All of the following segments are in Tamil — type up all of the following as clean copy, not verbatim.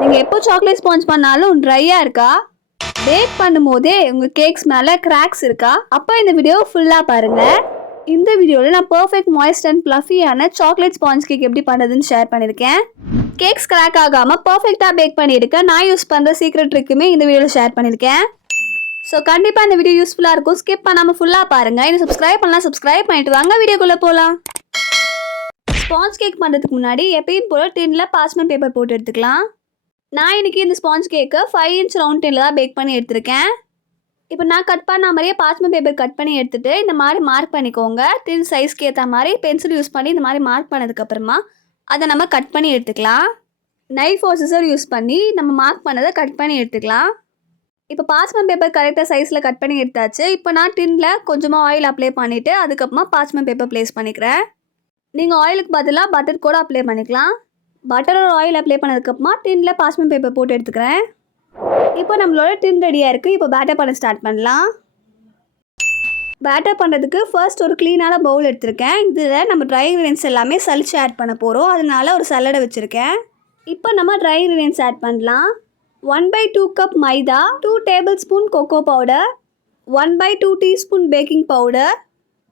நீங்கள் எப்போ சாக்லேட் ஸ்பாஞ்ச் பண்ணாலும் ட்ரையாக இருக்கா? பேக் பண்ணும்போதே உங்கள் கேக்ஸ் மேலே கிராக்ஸ் இருக்கா? அப்போ இந்த வீடியோ ஃபுல்லாக பாருங்கள். இந்த வீடியோவில் நான் பர்ஃபெக்ட் மாய்ஸ்ட் அண்ட் ஃப்ளஃபியான சாக்லேட் ஸ்பாஞ்ச் கேக் எப்படி பண்ணுறதுன்னு ஷேர் பண்ணியிருக்கேன். கேக்ஸ் கிராக் ஆகாமல் பர்ஃபெக்டாக பேக் பண்ணியிருக்கேன். நான் யூஸ் பண்ணுற சீக்ரெட் ட்ரிக்குமே இந்த வீடியோவில் ஷேர் பண்ணியிருக்கேன். ஸோ கண்டிப்பாக இந்த வீடியோ யூஸ்ஃபுல்லாக இருக்கும். ஸ்கிப் பண்ணாமல் ஃபுல்லாக பாருங்கள். இன்னும் சப்ஸ்கிரைப் பண்ணலாம், சப்ஸ்கிரைப் பண்ணிட்டு வாங்க வீடியோக்குள்ளே போகலாம். ஸ்பாஞ்ச் கேக் பண்ணுறதுக்கு முன்னாடி எப்பயும் போல் டின்னில் பார்ச்மெண்ட் பேப்பர் போட்டு எடுத்துக்கலாம். நான் இன்றைக்கி இந்த ஸ்பாஞ்ச் கேக்கை 5 inch ரவுண்ட் டின்னில் தான் பேக் பண்ணி எடுத்திருக்கேன். இப்போ நான் கட் பண்ண மாதிரியே பார்ச்மெண்ட் பேப்பர் கட் பண்ணி எடுத்துகிட்டு இந்த மாதிரி மார்க் பண்ணிக்கோங்க. டின் சைஸ்க்கு ஏற்ற மாதிரி பென்சில் யூஸ் பண்ணி இந்த மாதிரி மார்க் பண்ணதுக்கப்புறமா அதை நம்ம கட் பண்ணி எடுத்துக்கலாம். நைஃப் ஆர் சிசர் யூஸ் பண்ணி நம்ம மார்க் பண்ணதை கட் பண்ணி எடுத்துக்கலாம். இப்போ பார்ச்மெண்ட் பேப்பர் கரெக்டாக சைஸில் கட் பண்ணி எடுத்தாச்சு. இப்போ நான் டின்னில் கொஞ்சமாக ஆயில் அப்ளை பண்ணிவிட்டு அதுக்கப்புறமா பார்ச்மெண்ட் பேப்பர் ப்ளேஸ் பண்ணிக்கிறேன். நீங்கள் ஆயிலுக்கு பதிலாக பட்டர் கூட அப்ளை பண்ணிக்கலாம். பட்டர் ஒரு ஆயில் அப்ளை பண்ணதுக்கப்புறமா டின்னில் பார்ச்மெண்ட் பேப்பர் போட்டு எடுத்துக்கிறேன். இப்போ நம்மளோட டின் ரெடியாக இருக்குது. இப்போ பேட்டர் பண்ண ஸ்டார்ட் பண்ணலாம். பேட்டர் பண்ணுறதுக்கு ஃபர்ஸ்ட் ஒரு க்ளீனான பவுல் எடுத்திருக்கேன். இதில் நம்ம ட்ரை இன்க்ரீடியன்ஸ் எல்லாமே சலிச்சு ஆட் பண்ண போகிறோம். அதனால ஒரு சல்லடை வச்சுருக்கேன். இப்போ நம்ம ட்ரை இன்க்ரீடியன்ஸ் ஆட் பண்ணலாம். 1/2 cup maida, 2 tablespoon cocoa powder, 1/2 teaspoon baking powder,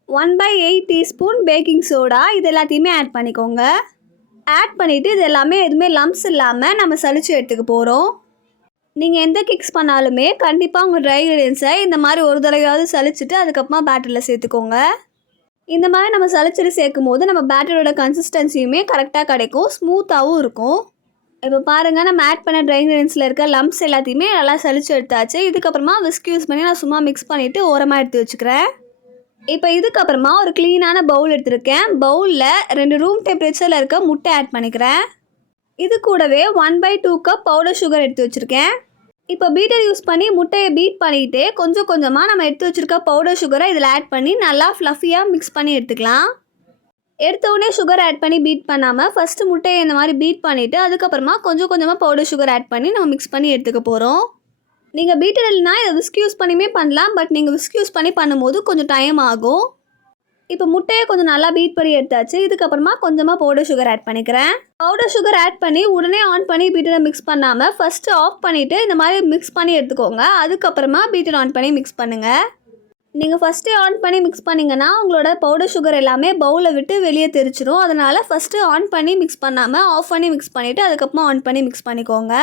1/8 teaspoon baking soda, இது எல்லாத்தையுமே ஆட் பண்ணிக்கோங்க. ஆட் பண்ணிவிட்டு இது எல்லாமே எதுவுமே லம்ப்ஸ் இல்லாமல் நம்ம சலிச்சு எடுத்துக்க போகிறோம். நீங்கள் எந்த கேக்ஸ் பண்ணாலுமே கண்டிப்பாக உங்கள் ட்ரை இன்க்ரீடியன்ஸை இந்த மாதிரி ஒரு தடவையாவது சலிச்சுட்டு அதுக்கப்புறமா பேட்டரில் சேர்த்துக்கோங்க. இந்த மாதிரி நம்ம சலிச்சுட்டு சேர்க்கும் போது நம்ம பேட்டரோட கன்சிஸ்டன்சியுமே கரெக்டாக கிடைக்கும், ஸ்மூத்தாகவும் இருக்கும். இப்போ பாருங்கள், நம்ம ஆட் பண்ண ட்ரை இன்க்ரீடியன்ஸில் இருக்க லம்ப்ஸ் எல்லாத்தையுமே நல்லா சலிச்சு எடுத்தாச்சு. இதுக்கப்புறமா விஸ்க் யூஸ் பண்ணி நான் சும்மா மிக்ஸ் பண்ணிவிட்டு ஓரமாக எடுத்து வச்சுக்கிறேன். இப்போ இதுக்கப்புறமா ஒரு க்ளீனான பவுல் எடுத்திருக்கேன். பவுலில் 2 ரூம் டெம்பரேச்சரில் இருக்க முட்டை ஆட் பண்ணிக்கிறேன். இது கூடவே 1/2 கப் பவுடர் சுகர் எடுத்து வச்சுருக்கேன். இப்போ பீட்டர் யூஸ் பண்ணி முட்டையை பீட் பண்ணிவிட்டு கொஞ்சம் கொஞ்சமாக நம்ம எடுத்து வச்சுருக்க பவுடர் சுகரை இதில் ஆட் பண்ணி நல்லா ஃப்ளஃபியாக மிக்ஸ் பண்ணி எடுத்துக்கலாம். எடுத்தோடனே சுகர் ஆட் பண்ணி பீட் பண்ணாமல் ஃபஸ்ட்டு முட்டையை இந்த மாதிரி பீட் பண்ணிவிட்டு அதுக்கப்புறமா கொஞ்சம் கொஞ்சமாக பவுடர் சுகர் ஆட் பண்ணி நம்ம மிக்ஸ் பண்ணி எடுத்துக்க போகிறோம். நீங்கள் பீட்டர் இல்லைனா இதை விஸ்க் யூஸ் பண்ணியுமே பண்ணலாம். பட் நீங்கள் விஸ்க் யூஸ் பண்ணி பண்ணும்போது கொஞ்சம் டைம் ஆகும். இப்போ முட்டையை கொஞ்சம் நல்லா பீட் பண்ணி எடுத்தாச்சு. இதுக்கப்புறமா கொஞ்சமாக பவுடர் சுகர் ஆட் பண்ணிக்கிறேன். பவுடர் சுகர் ஆட் பண்ணி உடனே ஆன் பண்ணி பீட்டரை மிக்ஸ் பண்ணாமல் ஃபஸ்ட்டு ஆஃப் பண்ணிவிட்டு இந்த மாதிரி மிக்ஸ் பண்ணி எடுத்துக்கோங்க. அதுக்கப்புறமா பீட்டர் ஆன் பண்ணி மிக்ஸ் பண்ணுங்கள். நீங்கள் ஃபஸ்ட்டே ஆன் பண்ணி மிக்ஸ் பண்ணிங்கன்னா உங்களோட பவுடர் சுகர் எல்லாமே பவுலை விட்டு வெளியே தெரிச்சிடும். அதனால் ஃபஸ்ட்டு ஆன் பண்ணி மிக்ஸ் பண்ணாமல் ஆஃப் பண்ணி மிக்ஸ் பண்ணிவிட்டு அதுக்கப்புறமா ஆன் பண்ணி மிக்ஸ் பண்ணிக்கோங்க.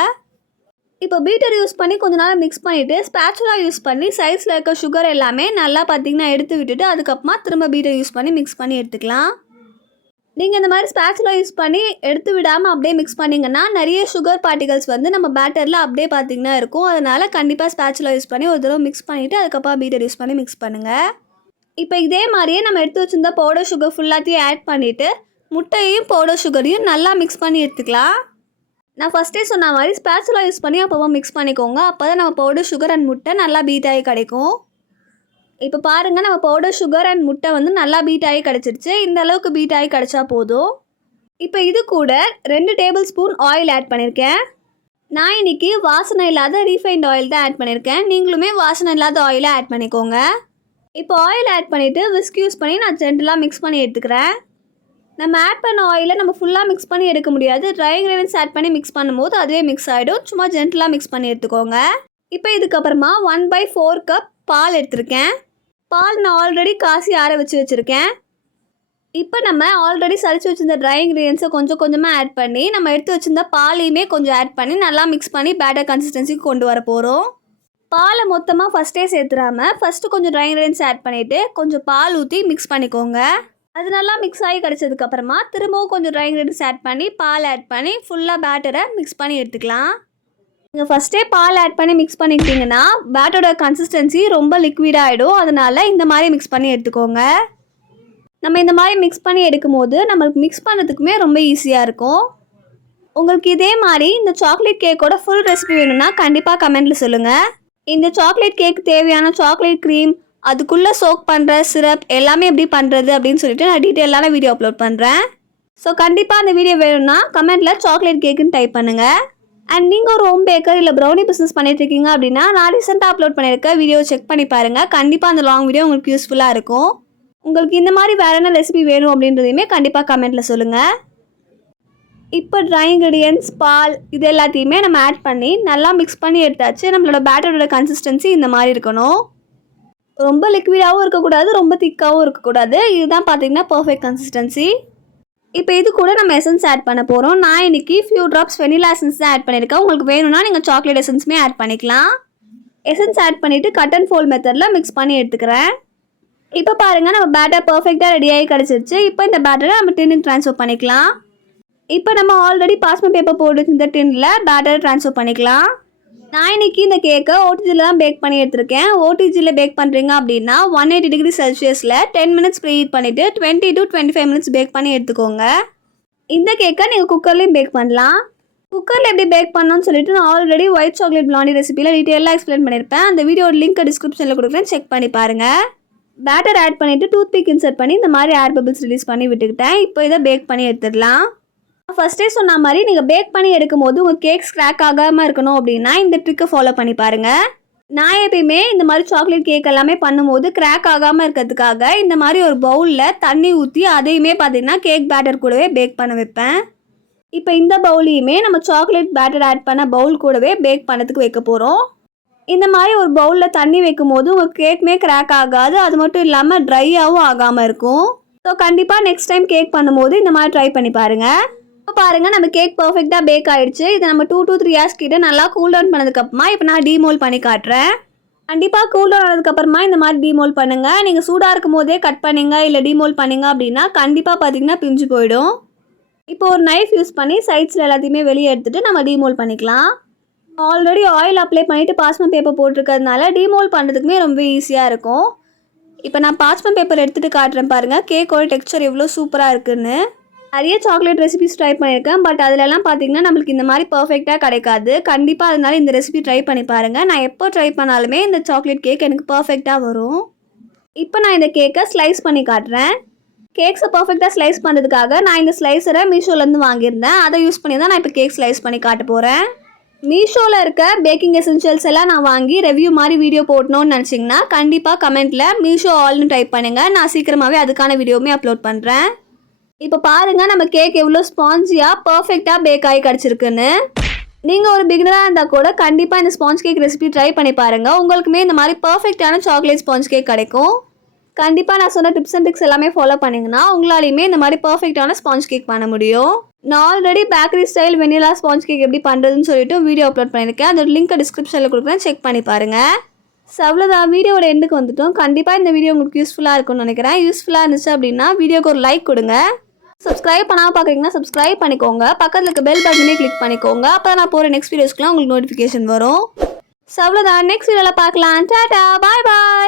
இப்போ பீட்டர் யூஸ் பண்ணி கொஞ்ச நேரம் மிக்ஸ் பண்ணிவிட்டு ஸ்பேச்சுலா யூஸ் பண்ணி சைஸில் இருக்க சுகர் எல்லாமே நல்லா பார்த்திங்கன்னா எடுத்து விட்டுட்டு அதுக்கப்புறமா திரும்ப பீட்டர் யூஸ் பண்ணி மிக்ஸ் பண்ணி எடுத்துக்கலாம். நீங்கள் இந்த மாதிரி ஸ்பேச்சுலா யூஸ் பண்ணி எடுத்து விடாமல் அப்படியே மிக்ஸ் பண்ணிங்கன்னா நிறைய சுகர் பார்ட்டிகல்ஸ் வந்து நம்ம பேட்டரில் அப்படியே பார்த்திங்கன்னா இருக்கும். அதனால் கண்டிப்பாக ஸ்பேச்சுலா யூஸ் பண்ணி ஒரு தடவை மிக்ஸ் பண்ணிவிட்டு அதுக்கப்புறம் பீட்டர் யூஸ் பண்ணி மிக்ஸ் பண்ணுங்கள். இப்போ இதே மாதிரியே நம்ம எடுத்து வச்சுருந்த பவுடர் சுகர் ஃபுல்லாத்தையும் ஆட் பண்ணிவிட்டு முட்டையையும் பவுடர் சுகரையும் நல்லா மிக்ஸ் பண்ணி எடுத்துக்கலாம். நான் ஃபஸ்ட்டே சொன்ன மாதிரி ஸ்பேச்சுலா யூஸ் பண்ணி அப்போ மிக்ஸ் பண்ணிக்கோங்க. அப்போ தான் நம்ம பவுடர் சுகர் அண்ட் முட்டை நல்லா பீட் ஆகி கிடைக்கும். இப்போ பாருங்கள், நம்ம பவுடர் சுகர் அண்ட் முட்டை வந்து நல்லா பீட் ஆகி கிடச்சிருச்சு. இந்த அளவுக்கு பீட் ஆகி கிடச்சா போதும். இப்போ இது கூட 2 tablespoon ஆயில் ஆட் பண்ணியிருக்கேன். நான் இன்றைக்கி வாசனை இல்லாத ரீஃபைண்ட் ஆயில் தான் ஆட் பண்ணியிருக்கேன். நீங்களுமே வாசனை இல்லாத ஆயிலை ஆட் பண்ணிக்கோங்க. இப்போ ஆயில் ஆட் பண்ணிவிட்டு விஸ்க் யூஸ் பண்ணி நான் ஜென்டலாக மிக்ஸ் பண்ணி எடுத்துக்கிறேன். நம்ம ஆட் பண்ண ஆயிலை நம்ம ஃபுல்லாக மிக்ஸ் பண்ணி எடுக்க முடியாது. ட்ரை இன்க்ரீடியன்ஸ் ஆட் பண்ணி மிக்ஸ் பண்ணும்போது அதுவே மிக்ஸ் ஆகிடும். சும்மா ஜென்டலாக மிக்ஸ் பண்ணி எடுத்துக்கோங்க. இப்போ இதுக்கப்புறமா 1/4 கப் பால் எடுத்திருக்கேன். பால் நான் ஆல்ரெடி காசி ஆற வச்சுருக்கேன். இப்போ நம்ம ஆல்ரெடி சலிச்சு வச்சுருந்த ட்ரை இன்க்ரீடியன்ஸை கொஞ்சம் கொஞ்சமாக ஆட் பண்ணி நம்ம எடுத்து வச்சுருந்த பாலையுமே கொஞ்சம் ஆட் பண்ணி நல்லா மிக்ஸ் பண்ணி பேட்டர் கன்சிஸ்டன்சிக்கு கொண்டு வர போகிறோம். பாலை மொத்தமாக ஃபஸ்ட்டே சேர்த்துடாமல் ஃபஸ்ட்டு கொஞ்சம் ட்ரை இன்க்ரீடியன்ஸ் ஆட் பண்ணிவிட்டு கொஞ்சம் பால் ஊற்றி மிக்ஸ் பண்ணிக்கோங்க. அது நல்லா மிக்ஸ் ஆகி கிடச்சதுக்கப்புறமா திரும்பவும் கொஞ்சம் ட்ரை இன்க்ரீடியன்ஸ் ஆட் பண்ணி பால் ஆட் பண்ணி ஃபுல்லாக பேட்டரை மிக்ஸ் பண்ணி எடுத்துக்கலாம். நீங்கள் ஃபஸ்ட்டே பால் ஆட் பண்ணி மிக்ஸ் பண்ணிக்கிட்டிங்கன்னா பேட்டரோட கன்சிஸ்டன்சி ரொம்ப லிக்விட் ஆகிடும். அதனால் இந்த மாதிரி மிக்ஸ் பண்ணி எடுத்துக்கோங்க. நம்ம இந்த மாதிரி மிக்ஸ் பண்ணி எடுக்கும் போது நம்மளுக்கு மிக்ஸ் பண்ணுறதுக்குமே ரொம்ப ஈஸியாக இருக்கும். உங்களுக்கு இதே மாதிரி இந்த சாக்லேட் கேக்கோட ஃபுல் ரெசிபி வேணும்னா கண்டிப்பாக கமெண்ட்டில் சொல்லுங்கள். இந்த சாக்லேட் கேக்கு தேவையான சாக்லேட் க்ரீம், அதுக்குள்ளே சோக் பண்ணுற சிரப் எல்லாமே எப்படி பண்ணுறது அப்படின்னு சொல்லிட்டு நான் டீட்டெயிலான வீடியோ அப்லோட் பண்ணுறேன். ஸோ கண்டிப்பாக அந்த வீடியோ வேணும்னா கமெண்ட்டில் சாக்லேட் கேக்குன்னு டைப் பண்ணுங்கள். அண்ட் நீங்கள் ஒரு ஹோம் பேக்கர் இல்லை ப்ரௌனி பிஸ்னஸ் பண்ணிட்டுருக்கீங்க அப்படின்னா நான் ரீசெண்டாக அப்லோட் பண்ணியிருக்க வீடியோ செக் பண்ணி பாருங்கள். கண்டிப்பாக அந்த லாங் வீடியோ உங்களுக்கு யூஸ்ஃபுல்லாக இருக்கும். உங்களுக்கு இந்த மாதிரி வேறு என்ன ரெசிபி வேணும் அப்படின்றதையுமே கண்டிப்பாக கமெண்ட்டில் சொல்லுங்கள். இப்போ ட்ரை இன்க்ரீடியன்ட்ஸ் பால் இது எல்லாத்தையுமே நம்ம ஆட் பண்ணி நல்லா மிக்ஸ் பண்ணி எடுத்தாச்சு. நம்மளோட பேட்டரோட கன்சிஸ்டன்சி இந்த மாதிரி இருக்கணும். ரொம்ப லிக்விடாகவும் இருக்கக்கூடாது, ரொம்ப திக்காகவும் இருக்கக்கூடாது. இதுதான் பார்த்தீங்கன்னா பர்ஃபெக்ட் கன்சிஸ்டன்சி. இப்போ இது கூட நம்ம எசன்ஸ் ஆட் பண்ண போகிறோம். நான் இன்றைக்கி ஃபியூ ட்ராப்ஸ் வெனிலா எசன்ஸ் தான் ஆட் பண்ணியிருக்கேன். உங்களுக்கு வேணும்னா நீங்கள் சாக்லேட் எசன்ஸுமே ஆட் பண்ணிக்கலாம். எசன்ஸ் ஆட் பண்ணிவிட்டு கட் அண்ட் ஃபோல்ட் மெத்தடில் மிக்ஸ் பண்ணி எடுத்துக்கிறேன். இப்போ பாருங்கள் நம்ம பேட்டர் பர்ஃபெக்டாக ரெடியாகி கிடச்சிருச்சு. இப்போ இந்த பேட்டரை நம்ம டின்னுக்கு ட்ரான்ஸ்ஃபர் பண்ணிக்கலாம். இப்போ நம்ம ஆல்ரெடி பாஸ்மெண்ட் பேப்பர் போட்டு இந்த டின்னில் பேட்டரை ட்ரான்ஸ்ஃபர் பண்ணிக்கலாம். நான் இன்றைக்கி இந்த கேக்கை ஓடிஜியில் தான் பேக் பண்ணி எடுத்திருக்கேன். ஓடிஜியில் பேக் பண்ணுறீங்க அப்படின்னா 180 டிகிரி செல்சியஸில் 10 மினிட்ஸ் ப்ரீ ஹீட் பண்ணிவிட்டு 20 to 25 மினிட்ஸ் பேக் பண்ணி எடுத்துக்கோங்க. இந்த கேக்கை நீங்கள் குக்கர்லேயும் பேக் பண்ணலாம். குக்கரில் எப்படி பேக் பண்ணணும்னு சொல்லிட்டு நான் ஆல்ரெடி ஒயிட் சாக்லேட் பிளாண்டி ரெசிபியில் டீட்டெயிலாக எக்ஸ்பிளைன் பண்ணியிருப்பேன். அந்த வீடியோட லிங்க் டிஸ்கிரிப்ஷனில் கொடுக்குறேன், செக் பண்ணி பாருங்கள். பேட்டர் ஆட் பண்ணிவிட்டு டூத் பிக் இன்சர்ட் பண்ணி இந்த மாதிரி ஏர் பபிள்ஸ் ரிலீஸ் பண்ணி விட்டுக்கிட்டேன். இப்போ இதை பேக் பண்ணி எடுத்துடலாம். ஃபஸ்ட்டே சொன்ன மாதிரி நீங்கள் பேக் பண்ணி எடுக்கும் போது உங்கள் கேக்ஸ் கிராக் ஆகாமல் இருக்கணும் அப்படின்னா இந்த ட்ரிக்கை ஃபாலோ பண்ணி பாருங்கள். நான் எப்பயுமே இந்த மாதிரி சாக்லேட் கேக் எல்லாமே பண்ணும்போது கிராக் ஆகாமல் இருக்கிறதுக்காக இந்த மாதிரி ஒரு பவுலில் தண்ணி ஊற்றி அதையுமே பார்த்தீங்கன்னா கேக் பேட்டர் கூடவே பேக் பண்ண வைப்பேன். இப்போ இந்த பவுலையுமே நம்ம சாக்லேட் பேட்டர் ஆட் பண்ண பவுல் கூடவே பேக் பண்ணதுக்கு வைக்க போகிறோம். இந்த மாதிரி ஒரு பவுலில் தண்ணி வைக்கும் போது உங்கள் கேக்குமே கிராக் ஆகாது, அது மட்டும் இல்லாமல் ட்ரையாகவும் ஆகாமல் இருக்கும். ஸோ கண்டிப்பாக நெக்ஸ்ட் டைம் கேக் பண்ணும்போது இந்த மாதிரி ட்ரை பண்ணி பாருங்கள். இப்போ பாருங்கள் நம்ம கேக் பர்ஃபெக்டாக பேக் ஆகிடுச்சு. இதை நம்ம 2 to 3 hours கிட்ட நல்லா கூல் டவுன் பண்ணதுக்கப்புறமா இப்போ நான் டீமோல் பண்ணி காட்டுறேன். கண்டிப்பாக கூல் டவுன் ஆனதுக்கப்புறமா இந்த மாதிரி டீமோல் பண்ணுங்கள். நீங்கள் சூடாக இருக்கும் போதே கட் பண்ணிங்க இல்லை டீமோல் பண்ணிங்க அப்படின்னா கண்டிப்பாக பார்த்தீங்கன்னா பிஞ்சு போயிடும். இப்போ ஒரு நைஃப் யூஸ் பண்ணி சைட்ஸில் எல்லாத்தையுமே வெளியே எடுத்துகிட்டு நம்ம டீமோல் பண்ணிக்கலாம். ஆல்ரெடி ஆயில் அப்ளை பண்ணிவிட்டு பாஸ்மெண்ட் பேப்பர் போட்டிருக்கிறதுனால டீமோல் பண்ணுறதுக்குமே ரொம்ப ஈஸியாக இருக்கும். இப்போ நான் பாஸ்மெண்ட் பேப்பர் எடுத்துகிட்டு காட்டுறேன் பாருங்கள் கேக்கோட டெக்ஸ்சர் எவ்வளோ சூப்பராக இருக்குன்னு. நிறைய சாக்லேட் ரெசிபிஸ் ட்ரை பண்ணியிருக்கேன், பட் அதிலெல்லாம் பார்த்தீங்கன்னா நம்மளுக்கு இந்த மாதிரி பர்ஃபெக்டாக கிடைக்காது. கண்டிப்பாக அதனால இந்த ரெசிபி ட்ரை பண்ணி பாருங்கள். நான் எப்போ ட்ரை பண்ணாலுமே இந்த சாக்லேட் கேக் எனக்கு பர்ஃபெக்டாக வரும். இப்போ நான் இந்த கேக்கை ஸ்லைஸ் பண்ணி காட்டுறேன். கேக்ஸை பர்ஃபெக்டாக ஸ்லைஸ் பண்ணுறதுக்காக நான் இந்த ஸ்லைஸரை மீஷோலேருந்து வாங்கியிருந்தேன். அதை யூஸ் பண்ணி தான் நான் இப்போ கேக் ஸ்லைஸ் பண்ணி காட்ட போகிறேன். மீஷோவில் இருக்க பேக்கிங் எசென்ஷியல்ஸ் எல்லாம் நான் வாங்கி ரிவ்யூ மாதிரி வீடியோ போடணும்னு நினச்சிங்கன்னா கண்டிப்பாக கமெண்ட்டில் மீஷோ ஆல்னு டைப் பண்ணுங்கள். நான் சீக்கிரமாகவே அதுக்கான வீடியோவுமே அப்லோட் பண்ணுறேன். இப்போ பாருங்கள் நம்ம கேக் எவ்வளோ ஸ்பாஞ்சியாக பர்ஃபெக்டாக பேக் ஆகி கிடச்சிருக்குன்னு. நீங்கள் ஒரு பிகினராக இருந்தால் கூட கண்டிப்பாக இந்த ஸ்பாஞ்ச் கேக் ரெசிபி ட்ரை பண்ணி பாருங்கள். உங்களுக்குமே இந்த மாதிரி பர்ஃபெக்டான சாக்லேட் ஸ்பாஞ்ச் கேக் கிடைக்கும். கண்டிப்பாக நான் சொன்ன டிப்ஸ் அண்ட் ட்ரிக்ஸ் எல்லாமே ஃபாலோ பண்ணிங்கன்னா உங்களாலையுமே இந்த மாதிரி பர்ஃபெக்டான ஸ்பாஞ்ச் கேக் பண்ண முடியும். நான் already bakery style vanilla sponge cake எப்படி பண்ணுறதுன்னு சொல்லிட்டு வீடியோ அப்லோட் பண்ணியிருக்கேன். அதோட லிங்க்கை டிஸ்கிரிப்ஷனில் கொடுக்குறேன், செக் பண்ணி பாருங்கள். ஸோ அவ்வளோதான், வீடியோட எண்டுக்கு வந்துட்டோம். கண்டிப்பாக இந்த வீடியோ உங்களுக்கு யூஸ்ஃபுல்லாக இருக்கும்னு நினைக்கிறேன். யூஸ்ஃபுல்லாக இருந்துச்சு அப்படின்னா வீடியோக்கு ஒரு லைக் கொடுங்க. சப்ஸ்கிரைப் பண்ணாமல் பார்க்குறீங்கன்னா சப்ஸ்கிரைப் பண்ணிக்கோங்க. பக்கத்தில் இருக்க பெல் பட்டனே கிளிக் பண்ணிக்கோங்க. அப்போ நான் போகிற நெக்ஸ்ட் வீடியோஸ்க்குலாம் உங்களுக்கு நோட்டிஃபிகேஷன் வரும். ஸோ அவ்வளோதான், நெக்ஸ்ட் வீடியோவில் பார்க்கலாம். டாடா, பாய் பாய்.